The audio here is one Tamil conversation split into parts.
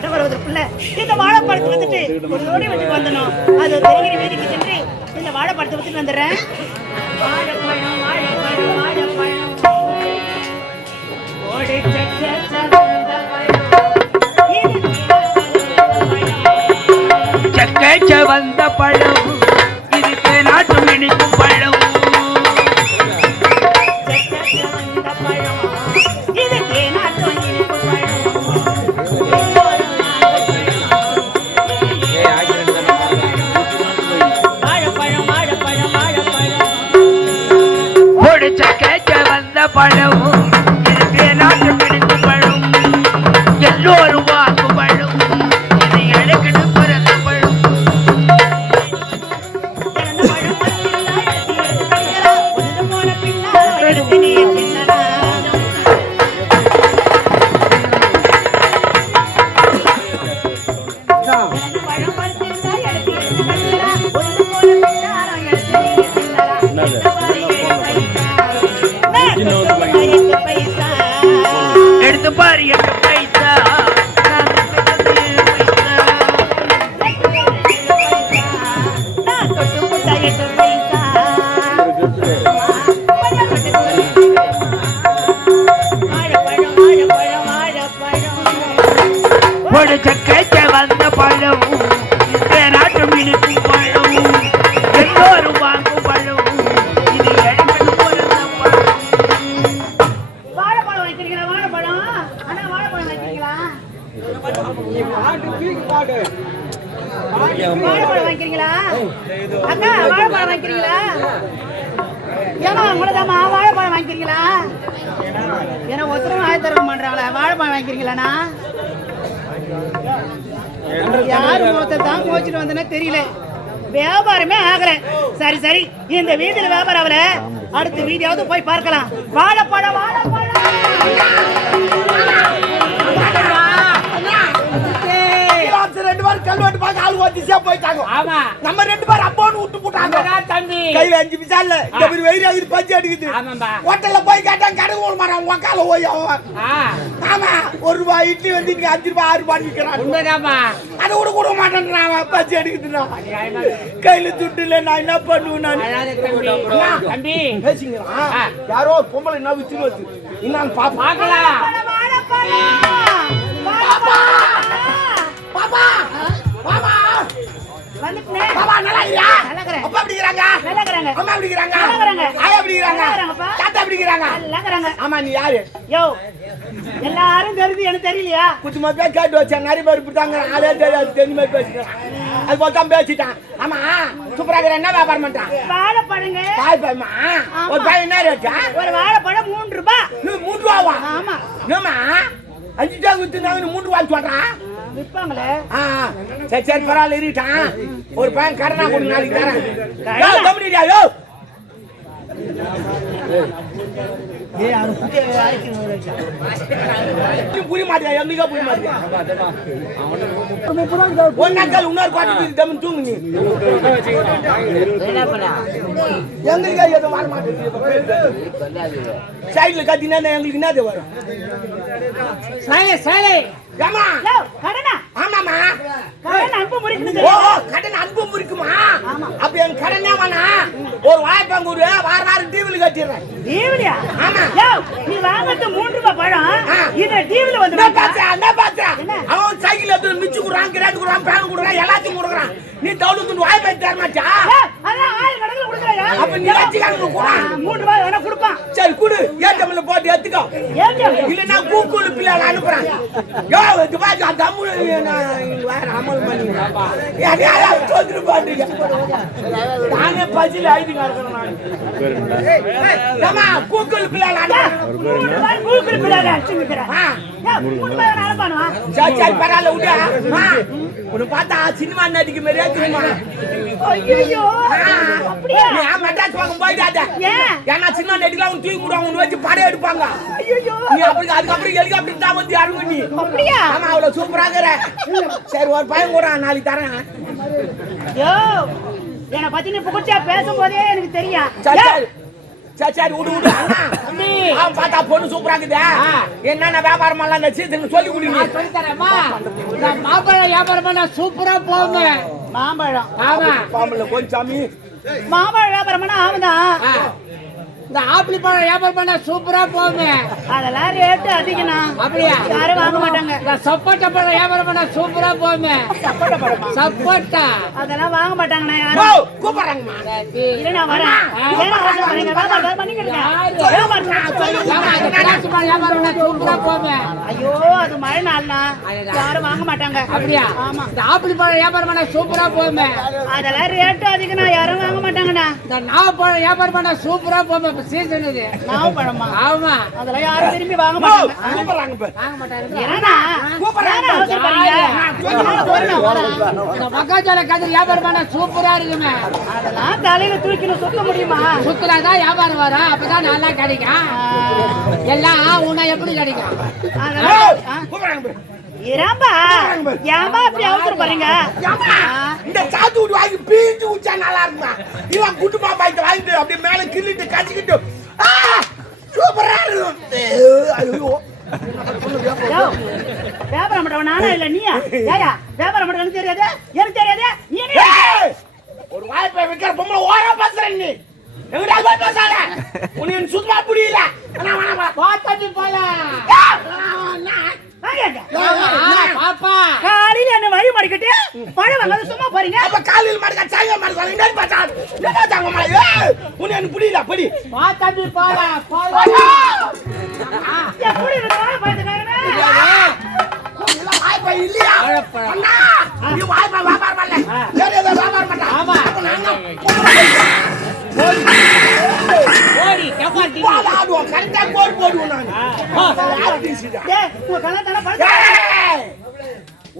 கட்ட வருவதற்குள்ள இந்த வாழைப்பழத்தை வந்துட்டு ஒரு ஓடி வீட்டுக்கு வந்துடணும். அது ஒரு பெரிய வீதிக்கு சென்று இந்த வாழைப்பழத்தை வச்சுட்டு வந்துடுறேன். வாழைப்பழம் வாழைப்பழம் வாழைப்பழம் ஓடி சக்கச்ச வந்த பழம் இது தேனாட்டும் இனிக்கும் பழம். சக்கச்ச வந்த பழம் இது தேனாட்டும் இனிக்கும் பழம். எல்லோரும் வாங்கும் பழம் இது எனக்கு பிறந்த பழம். எடுத்து பாரு 8 பைசா ஒரு சக்கச்ச வந்த பழம் நாட்டும் இனிக்கும் பழம். எல்லோரும் வாங்கும் பழம் இது எனக்கு பிறந்த பழம். வாழைப்பழம் வைக்கிறீங்களா? வாழைப்பழம் அண்ணா வாழைப்பழம் வைக்கிறீங்களா? வாழைப்பழம் வைக்கிறீங்களா? அக்கா வாழைப்பழம் வைக்கிறீங்களா? ஏமா உங்களதாம்மா வாழைப்பழம் வாங்கிக்கிறீங்களா? ஏன்னா ஒருத்தரும் ஆய தர மாட்டாங்களா? வாழைப்பழம் வாங்கிக்கிறீங்களாண்ணா? யாரு மொத்த தான் கோச்சிட்டு வந்தேன்னா தெரியல. வியாபாரமே ஆகல. சரி சரி, இந்த வீதியில வியாபாரம் ஆகல, அடுத்த வீதியாவது போய் பார்க்கலாம். வாழைப்பழம் வாழைப்பழம் ரெண்டு பேரும் கல்வெட்டு பார்க்க ஆளு வச்சுச்சா போயிட்டாங்க. ஆமா, நம்ம ரெண்டு பேரும் அப்போன்னு விட்டு போட்டாங்க. தம்பி கையில 5 பைசா இல்ல, இந்த மாதிரி வெயில ஆகுது, பஞ்சு அடிக்குது. ஹோட்டல்ல போய் கேட்டா கடை ஓட மாட்டான், உக்கால போய் அவன். ஆமா, 1 ரூபாய் இட்லி வந்து 5 ரூபாய் 6 ரூபாய் விற்கிறான். உண்மைதாமா, அதை கூட கூட மாட்டேன்றான், பஞ்சு அடிக்குதுன்னா. கையில துட்டு இல்ல, நான் என்ன பண்ணுவேன்? தம்பி பேசிங்களா? யாரோ பொம்பளை என்ன வித்து வச்சு இன்னும் பாக்கலாம். பாப்பா பாப்பா வந்துட்டேன். பாப்பா நல்லா இருக்கா? நல்லா இருக்கறேன். அப்பா எப்படி இருக்காங்க? நல்லா இருக்கறாங்க. அம்மா எப்படி இருக்காங்க? நல்லா இருக்கறாங்க. ஆயா எப்படி இருக்காங்க? நல்லா இருக்கறாங்கப்பா. தாத்தா எப்படி இருக்காங்க? நல்லா இருக்கறாங்க. ஆமா, நீ யாரு? யோ, எல்லாரும் தெரியுது, எனக்கு தெரியலையா? குத்துமா போய் கேட்டு வச்சேன், நிறைய பேர் இப்படித்தாங்க, ஆளே தெரியாது, தெரிஞ்ச மாதிரி பேசிட்டேன். அது போதான் பேசிட்டான். ஆமா, சூப்பராக என்ன வியாபாரம் பண்றான்? வாழைப்பழங்க. காய் பழமா? ஒரு காய் என்ன ரேட்டா? ஒரு வாழைப்பழம் 3 ரூபாய். 3 ரூபாவா? ஆமா. என்னம்மா 5 ரூபாய் வித்துனாங்க 3 ரூபாய் சொல்றான்? விற்பாங்களே. சரி சரி, பரவாயில்ல இருட்டான். ஒரு பையன் கடனா கொண்டு நாளைக்கு தரேன். புரிய மாட்டியா? எம்பிக்கா புரிய மாட்டியா? ஒரு நாட்கள் இன்னொரு பாட்டு தம் தூங்கு. நீ எங்களுக்கு எதுவும் வர மாட்டேங்குது. சைட்ல கத்தினா எங்களுக்கு என்னது வரும்? ஏமா கடனா? ஆமாமா, கடன் அன்பு முறிக்குது. ஓ, கடன் அன்பு முறிக்குமா? அப்ப என் கடன் ஏமாண்ணா ஒரு வாய்ப்பாங்கூரு வாரம் டிவில கட்டிடுறேன். டிவிலியா? ஆமா. யோ, நீ வாங்குறது 3 ரூபாய் பழம், இது டிவில வந்து அவன் சைக்கிள் எடுத்து மிச்சு குடுறான், கிராண்டு குடுறான், பேன் குடுறான், எல்லாத்தையும் குடுக்குறான். நீ தவுளுக்கு வாய்ப்பை தரமாச்சா? அதான் 1000 கணக்குல கொடுக்குறயா? அப்ப நீ வச்சுக்காங்க கூட 3 ரூபாய் வேணா கொடுப்பான். சரி குடு, ஏடிஎம்ல போட்டு எடுத்துக்கோ. இல்லன்னா கூக்குளு பிள்ளைல அனுப்புறான். யோ, இது பாத்து தமிழ் வேற அமல் பண்ணி யாரையா தோத்துட்டு பாட்டுங்க. நானே பஜில ஐடிங்க இருக்கறேன் நான். ஏமா கூக்குளு பிள்ளைல அனுப்புறான். 3 ரூபாய் கூக்குளு பிள்ளைல அனுப்பிக்கிறேன். 3 ரூபாய் வேணா அனுப்பானுவா? சரி சரி, பரவாயில்ல விடு. உன்னை பார்த்தா சினிமா நடிக்க மாதிரியா தெரியுமா? ஐயோ, அப்படியே நீ மெட்ராஸ் பக்கம் போயிடாத. ஏன்னா சினிமா நடிக்கலாம் உன் தூக்கி முடுவாங்க, உன்னை வச்சு படம் எடுப்பாங்க. ஐயோ, நீ அப்படி அதுக்கப்புறம் ஹெலிகாப்டர் தான் வந்து இறங்கு நீ. அப்படியா? ஆமா, அவ்வளவு சூப்பரா இருக்கிற. சரி, ஒரு பையன் கூட நாளைக்கு தரேன். யோ, என்னை பத்தி நீ புகழ்ச்சியா பேசும்போதே எனக்கு தெரியும். சரி சரி, சரி சரி விடு விடு அண்ணா பார்த்தா பொண்ணு சூப்பரா இருக்குதா என்னென்ன வியாபாரம் எல்லாம் இந்த சீசன் சொல்லி கொடுங்க சொல்லி தரேம்மா மாம்பழம் வியாபாரம் பண்ணா சூப்பரா போகுங்க மாம்பழம் ஆமா பாம்புல கொஞ்சாமி மாம்பழம் வியாபாரம் பண்ணா ஆமாதான் இந்த ஆப்பிள் பழம் வியாபாரம் பண்ணா சூப்பரா போகுங்க அதெல்லாம் ரேட்டு அதிகம்னா அப்படியா யாரும் வாங்க மாட்டாங்க இந்த சப்போட்டா பழம் வியாபாரம் பண்ணா சூப்பரா போகுங்க சப்போட்டா பழமா சப்போட்டா அதெல்லாம் வாங்க மாட்டாங்கண்ணா யாரும் கூப்பிடுறாங்கம்மா இல்ல நான் வரேன் ஏன்னா வரீங்க வியாபாரம் பண்ணிக்கிட்டு வியாபாரம் பண்ணா சூப்பரா போகுங்க ஐயோ அது மழை நாள்னா யாரும் வாங்க மாட்டாங்க அப்படியா ஆமா இந்த ஆப்பிள் பழம் வியாபாரம் பண்ணா சூப்பரா போகுங்க அதெல்லாம் ரேட்டு அதிகம்னா யாரும் வாங்க மாட்டாங்கண்ணா இந்த நாவப்பழம் வியாபாரம் பண்ணா சூப்பரா போகுங்க சீசன் இது நாவ பழமா ஆமா அதெல்லாம் யாரும் விரும்பி வாங்க மாட்டாங்க கூப்பிடுறாங்க வாங்க மாட்டாங்க ஏன்னா இந்த மக்காச்சோள கதிர் வியாபாரம் பண்ணா சூப்பரா இருக்குமே அதெல்லாம் தலையில தூக்கின்னு சுத்த முடியுமா சுத்தலாதான் வியாபாரம் வரும் அப்பதான் நல்லா கிடைக்கும் எல்லாம் உன்னை எப்படி கிடைக்கும் அதெல்லாம் கூப்பிடுறாங்க ஏம்பா ஏம்பா இப்படி அவசரம் பாருங்க இந்த சாத்து விட்டு வாங்கி பீஞ்சு உச்சா நல்லா இருக்குமா இவன் குட்டுமா பாய்க்கு வாங்கிட்டு அப்படியே மேல கிள்ளிட்டு கச்சிக்கிட்டு சூப்பரா இருக்கும் ஐயோ வியாபாரம் பண்றவன் நானா இல்ல நீயா ஏயா வியாபாரம் பண்றவனுக்கு தெரியாது எனக்கு தெரியாது நீ என்ன ஒரு வாய்ப்பை வைக்கிற பொம்பளை ஓரா பேசுறேன் நீ எங்கடா போய் பேசாத உனக்கு சுத்தமா புரியல பாத்தாட்டி போல பாப்பா காலையில என்ன வழி மடிக்கிட்டு பழம் வாங்க சும்மா போறீங்க அப்ப காலையில் மாடுக்க சாயங்க மாடுக்க எங்க பார்த்தா என்ன தாங்க மாடு உனக்கு எனக்கு புரியல படி பாத்தாட்டி போல எப்படி இருக்கா பாத்துக்கங்க வாய்ப்பை இல்லையா அண்ணா நீ வாய்ப்பை வியாபாரம் பண்ணல சரி ஏதோ வியாபாரம் பண்ணா ஆமா ஓடி கபாட்டி போடாடுவோம் கரெக்டா கோல் போடுவோம் நான் டேய் உன் கண்ணால பழம்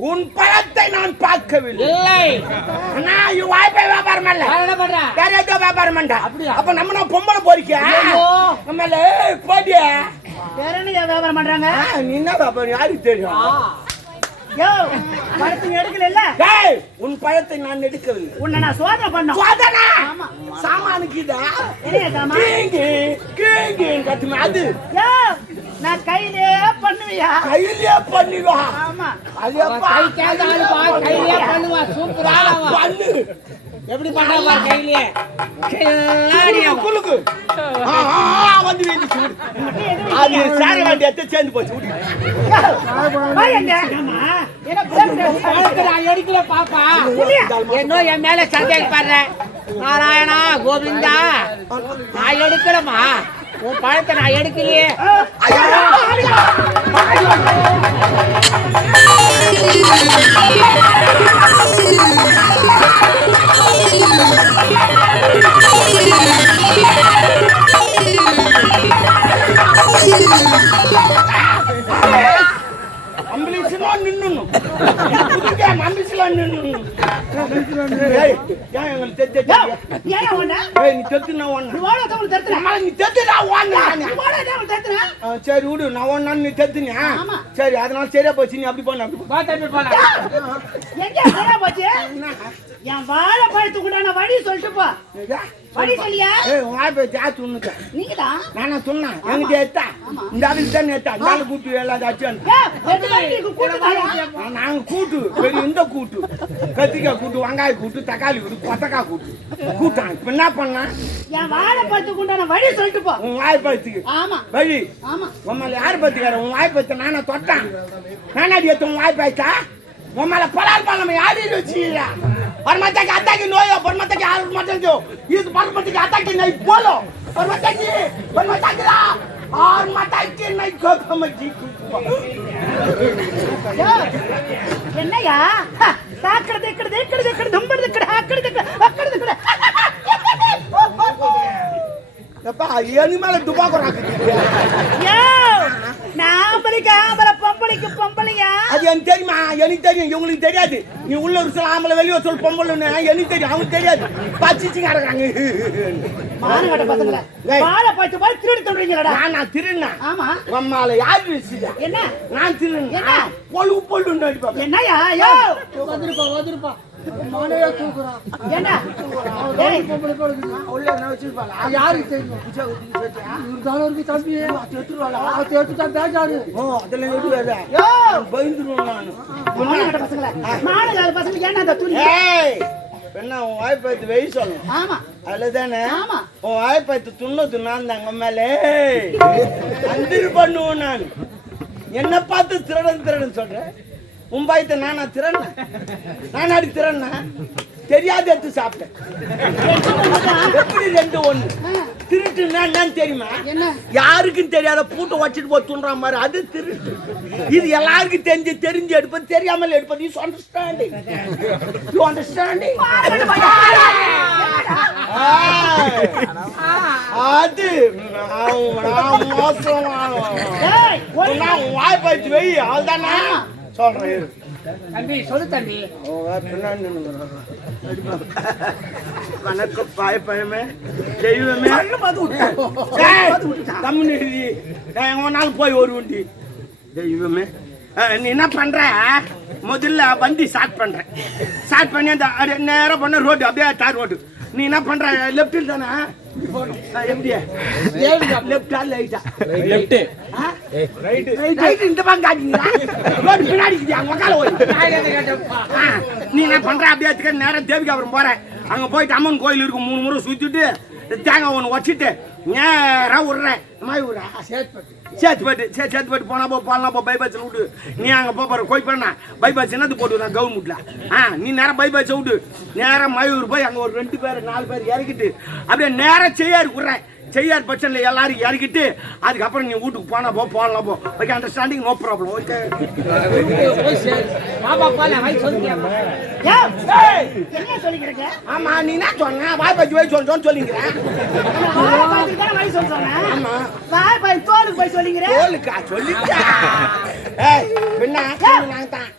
உன் பழத்தை நான் பார்க்கவில்லை இல்லை அண்ணா இது வாய்ப்பை வியாபாரம் பண்ணல என்ன பண்ற வேற ஏதோ வியாபாரம் பண்ணா அப்படியா? அப்ப நம்ம பொம்பளை போறிக்க நம்மள போடிய வேற என்ன வியாபாரம் பண்றாங்க நீ என்ன வியாபாரம் யாருக்கு தெரியும் யோ பழத்தை எடுக்கல இல்ல டேய் உன் பழத்தை நான் எடுக்கவில்லை உன்னை நான் சோதனை பண்ணோம் சோதனை ஆமா சாமானுக்குதா என்ன சாமா கேங்க கத்துமே அது யோ நான் கையிலே பண்ணுவியா கையிலே பண்ணிவா ஆமா அது கை கேந்தாலும் பா கையிலே பண்ணுவா சூப்பரா பண்ணு எப்படி பண்றா பா கையிலே கில்லாடியா குலுக்கு வந்து வேண்டி சூடு அது சார வேண்டிய சேர்ந்து போச்சு விடு வாங்க என்ன பழத்தை நான் எடுக்கல பாப்பா என்ன என் மேல சந்தேகப்படுற நாராயணா கோவிந்தா நான் எடுக்கலமா உன் பழத்தை நான் எடுக்கலையே அம்புலிஸ்ல நின்னு புதுக்கே அம்புலிஸ்ல நின்னு ஏய் ஏன் எங்க தெத்த ஏன் ஓனா ஏய் நீ தெத்து நான் ஓன்னா நீ ஓனா தவுல தரத்துல அம்மா நீ தெத்து நான் ஓன்னா நீ ஓனா தவுல தரத்துல சரி விடு நான் ஓன்னா நீ தெத்துனியா சரி அதனால சரியா போச்சு நீ அப்படி போன அப்படி பாத்தாட்டி போல எங்க சரியா போச்சு என் வாழை பழத்துக்கு உண்டான வழி சொல்லிட்டு போ வழி சொல்லியா ஏய் உன் வாய் போய் ஜாத்து உன்னுக்க நீங்கதான் நானா சொன்னேன் என்கிட்ட எத்தா இந்த ஆளுக்கு தானே எத்தா நாலு கூட்டு எல்லாம் அடிச்சான் நாங்க கூட்டு பெரிய இந்த கூட்டு கத்திரிக்காய் கூட்டு வெங்காய கூட்டு தக்காளி கூட்டு கொத்தக்காய் கூட்டு கூட்டான் இப்ப என்ன பண்ணா என் வாழை பழத்துக்கு உண்டான வழி சொல்லிட்டு போ உன் வாய் பழத்துக்கு ஆமா வழி ஆமா உன் யார் பத்துக்கார உன் வாய் பத்த நானா தொட்டான் நானாடி எத்த உன் வாய் பாய்ச்சா உன் மேல பலால் பாலம் யாரு வச்சுக்கிறா परमतक आता की नोयो परमतक आर मत जो ये परमतक आता की नहीं बोलो परमतक रा और मत की नहीं को समझी என்னையா தாக்கறது இக்கறது தம்பறது அக்கறது எப்பா ஏனி மேல துபாக்கோ ராக்குது யோ நாம்பலிக்கு ஆம்பளை பொம்பளைக்கு பொம்பளையா அது எனக்கு தெரியுமா எனக்கு தெரியும் இவங்களுக்கு தெரியாது நீ உள்ள ஒரு சில ஆம்பளை வெளியே சொல் பொம்பளைன்னு எனக்கு தெரியும் அவங்களுக்கு தெரியாது பச்சிச்சு கிடக்குறாங்க மானகட்ட பசங்கள வாழை பழத்து போய் திருடி சொல்றீங்களடா நான் திருடினா ஆமா உம்மால யார் வீசியா என்ன நான் திருடினா என்ன பொழு பொழுன்னு அடிப்பா என்னையா யோ ஓதுருப்பா ஏண்டா ஏய், உள்ள என்ன வச்சிருப்பாளா? யாருக்கு தெரியும்? இருந்தாலும் இருக்கு தம்பி. எடுத்துதான் பேசாரு. ஓ, அதெல்லாம் எப்படி வேற? யோ பயந்துருவேன் நானு. மானங்கட்ட பசங்களா மானங்கால பசங்க ஏன்டா அந்த துணி ஏய், பெண்ணா உன் வாய் பார்த்து வெய் சொல்லணும். ஆமா அதுதானே ஆமா. உன் வாய் பார்த்து துண்ணது நான் அங்க மேலே அந்திரு பண்ணுவேன் நான். என்ன பார்த்து திருடன் சொல்றேன். உன் பாயத்தை நானா திறன் நானாடி திறன்னா தெரியாது எடுத்து சாப்பிட்டேன். எப்படி 2-1 திருட்டுன்னா என்னன்னு தெரியுமா? என்ன? யாருக்கும் தெரியாத பூட்டை வச்சுட்டு போய் துண்ற மாதிரி அது திருட்டு. இது எல்லாருக்கும் தெரிஞ்சு எடுப்பது, தெரியாமல் எடுப்பது. You understanding? You understanding? அது நான் மோசம். ஏய் ஒண்ணு நான் வாய் பார்த்து வெய் அதுதானே சொல்றேன். தம்பி சொல்லு தம்பி. கணக்கு பாயப்பயமே தெய்வமே நாள் போய் ஒரு உண்டி தெய்வமே. நீ என்ன பண்ற? முதல்ல வண்டி ஸ்டார்ட் பண்ணி அந்த நேரம் பண்ண ரோடு அப்படியே தார் ரோடு. நீ என்ன பண்ற? லெப்டில் தானே? எப்படியா லெப்டா ரைட்டா? லெஃப்ட். ரைட் இந்த பக்கம் காட்டிங்களா? ரோடு பின்னாடி அங்க உக்கால போய் நீ என்ன பண்ற? அப்படியே நேரம் தேவிகாபுரம் போறேன். அங்க போயிட்டு அம்மன் கோயில் இருக்கும் 3 முறை சுத்திட்டு தேங்காய் ஒன்று வச்சுட்டு நேரம் விடுறேன். மாதிரி விடுற சேத்துப்பட்டு போனா பைபாஸில் விட்டு நீ அங்கே போற கோய் பண்ண பைபாஸ் என்னது போட்டு நான் கவர்மெண்ட்ல நீ நேரம் பைபாஸை விட்டு நேரம் மயூர் போய் அங்கே ஒரு 2 பேர் 4 பேர் இறக்கிட்டு அப்படியே நேரம் செய்யாரு விடுறேன். செய்யார் பட்சன்ல எல்லாரும் இறக்கிட்டு அதுக்கப்புறம் நீ வீட்டுக்கு போனா போகலாம் போ. Okay, understanding? No problem. Okay பாப்பா பால வை சொல்லியா? என்ன சொல்லிக்கிறீங்க? ஆமா, நீ என்ன சொன்ன? வாய் பத்தி போய் சொல்றோன்னு சொல்லிக்கிறேன். வாய் பாத்துக்கு தான் வழி சொல்றேன். ஆமா, வாய் பாய் தோலுக்கு போய் சொல்லிக்கிறேன். தோலுக்கா சொல்லிட்டா? ஏய் பின்ன நான் தான்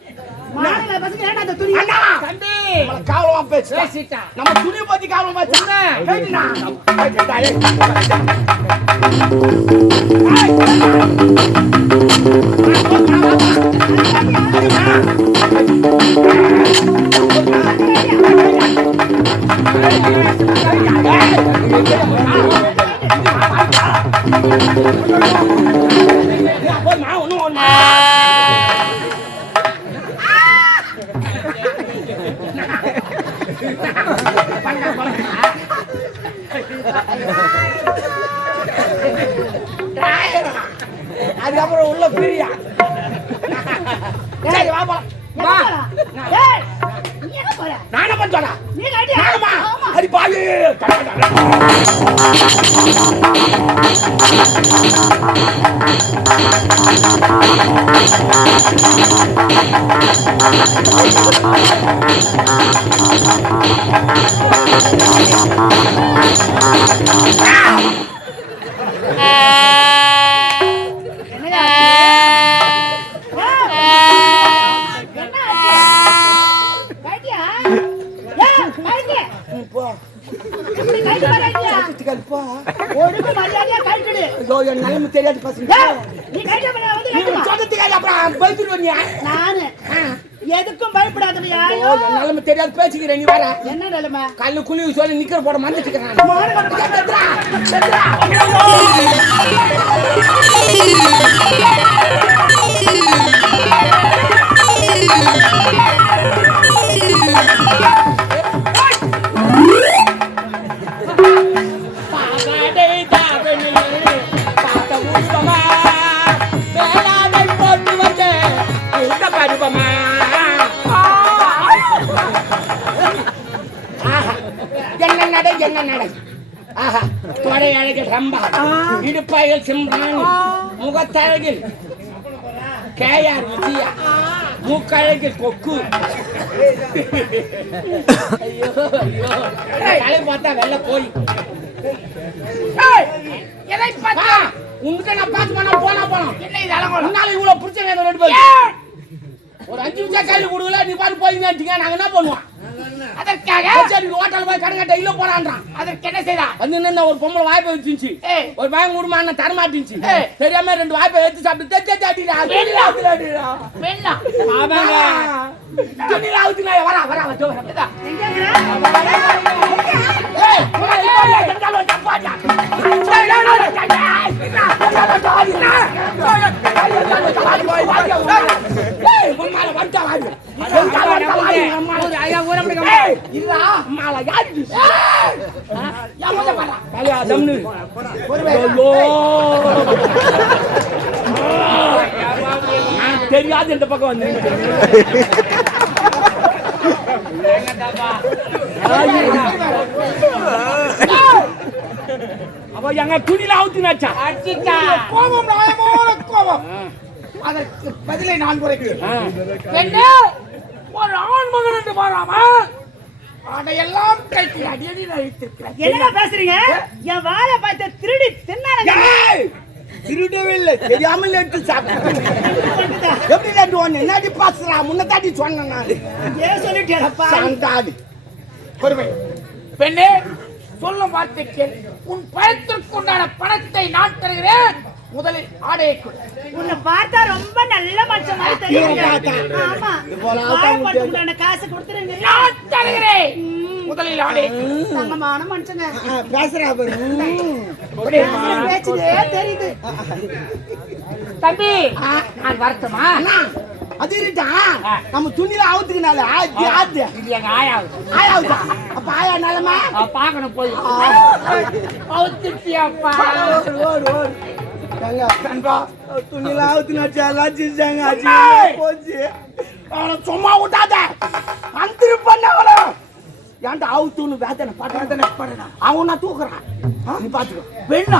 மானங்கட்ட பசங்க ஏன்டா அந்த துணி? அண்ணா தம்பி காவலமா பேசுறா. பேசிட்டா. நம்ம துணி பத்தி காவலமா பேசுறா. கேட்டினா? அதுக்கப்புறம் உள்ள பிரியா. சரி வா போலாம். வா. ஏய் நீ என்ன போற? நானே பண்ணா நீ கைடி. நானமா ஆமா. அடி பாவி. நிலைமை தெரியாது பசங்க. நானு எதுக்கும் பயப்படாதவையா? நிலைமை தெரியாது பேசிக்கிறேன். நீ வர என்ன நிலைமை? கல்லு குழி சொல்லி நிக்கிற போட மந்திச்சுக்கிறேன். என்ன நடை? ஆஹா, தொடை அழகில் ரம்பா, இடுப்பழகில் சிம்ராணி, முகத்தழகில் கேஆர் விஜயா, மூக்கழகில் கொக்கு. ஐயோ ஐயோ, தலை பார்த்தா வெள்ள போய். எதை பார்த்தா? உனக்கு நான் பார்த்து போனா என்ன இது அலங்கோலம்? உன்னால இவ்வளவு பிரச்சனை 2 பேர். ஒரு 5 நிமிஷம் கையில கொடுக்கல, நீ பாட்டு போயிங்க. நாங்க என்ன பண்ணுவோம்? அதற்காக சரி ஹோட்டல் போய் கடை இல்ல போறான்றான். அதற்கு என்ன செய்தா? வந்து நின்ன ஒரு பொம்பளை வாய்ப்பை வச்சுச்சு. ஒரு பையன் குடுமா அண்ணன் தரமாட்டிச்சு. தெரியாம 2 வாய்ப்பை எடுத்து சாப்பிட்டு வெள்ளம் துணியில அவுத்துனா வரா வரா வந்து எங்கங்கற ஏய் போடா எங்கடா பாட்டா தெரியாது இந்த பக்கம் வந்து அவ எங்க துணியில அவுத்துனாச்சா அடிச்சா கோபம் நியாயமான கோபம் அதற்கு பதிலை நான் குறைக்கிறேன் பெண்ணே ஒரு ஆண் மகன் என்று மாறாம அதையெல்லாம் கைக்கு அடியடி அழித்திருக்கிறேன் என்னடா பேசுறீங்க என் வாழை பார்த்து திருடி தின்னானங்க திருடவே இல்லை தெரியாமல் எடுத்து சாப்பிட்டேன் எப்படி ரெண்டு ஒண்ணு என்னடி பாசுறா முன்ன தாட்டி சொன்னேன் நான் ஏன் சொல்லிட்டேடப்பா சாந்தாடி பொறுமை பெண்ணே சொல்லும் வார்த்தை கேள் உன் பழத்திற்கு உண்டான பணத்தை நான் தருகிறேன் முதலில் ஆடையை கொடு உன்னை பார்த்தா ரொம்ப நல்ல மனுஷன் மாதிரி தெரியுங்க ஆமா வாழைப்பழத்துக்குண்டான காசு கொடுத்துருங்க நான் தருகிறேன் முதலில் ஆடையை தங்கமான மனுஷங்க பேசுறா பேச்சுதே தெரியுது தம்பி நான் வரட்டுமா அது இருக்கா நம்ம துணியில அவுத்துக்குனால ஆத்து இது எங்க ஆயாவது ஆயாவுதா அப்ப ஆயா நிலமா பாக்கணும் போய் அவுத்துட்டியாப்பா துணியில அவுத்துனாச்சு எல்லாம் சிரிச்சாங்க போச்சு அவனை சும்மா விட்டாத அந்திரி பண்ணவள ஏன்டா அவுத்துன்னு வேதனை படுறா அவன் நான் தூக்குறான் நீ பாத்துக்கோ பெண்ணா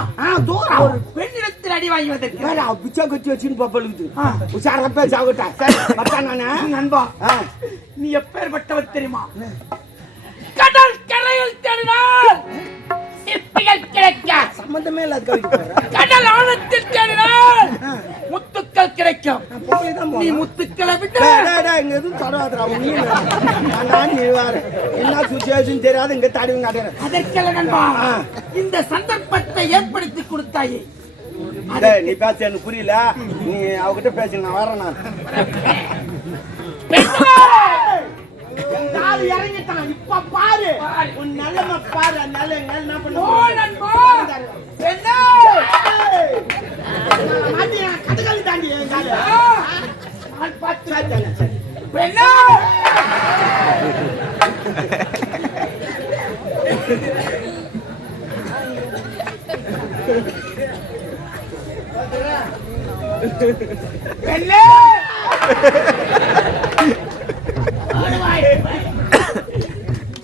தூக்குறான் ஒரு பெண்ணிடத்தில் அடி வாங்கி வந்திருக்கேன் பிச்சை கட்டி வச்சுன்னு பப்பழுக்குது உஷாரா பேச ஆகட்டா நானே நண்பா நீ எப்பேற்பட்டவர் தெரியுமா கடல் கரையில் தேடினால் சிப்பிகள் கிடைக்க சம்பந்தமே இல்லாத கடல் ஆழத்தில் தேடினால் முத்துக்கள் கிடைக்கும் நீ முத்துக்களை விட்டு இங்க எதுவும் தடவாதுரா நீ வேற என்ன சுச்சுவேஷன் தெரியாது இங்க தடவி நடக்கிறேன் அதற்கெல்லாம் நண்பா இந்த சந்தர்ப்பத்தை ஏற்படுத்தி கொடுத்தாயே நீ பேச எனக்கு புரியல நீ அவகிட்ட பேச நான் வரேன் நான் இறங்கிட்டான் இப்ப பாரு உன் நல்லம பாரு நல்ல என்ன பண்ணுவோம் கதகளி தாண்டி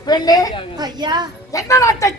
பெண்ணே ஐயா என்ன நாட்டை